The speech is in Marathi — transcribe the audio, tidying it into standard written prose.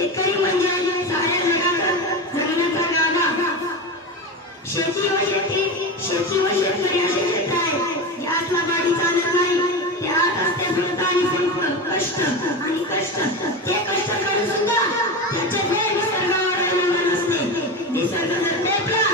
शेतकरी म्हणजे साऱ्या जगाचा जगण्याचा गाभा. शेती व शेतकरी असे क्षेत्र आहे ज्यात लाभाडी चालत नाही. त्यात असते फक्त आणि फक्त कष्ट आणि कष्ट. ते कष्ट करून सुद्धा त्याचे फळ निसर्गावर अवलंबून असते. निसर्ग जर पेटला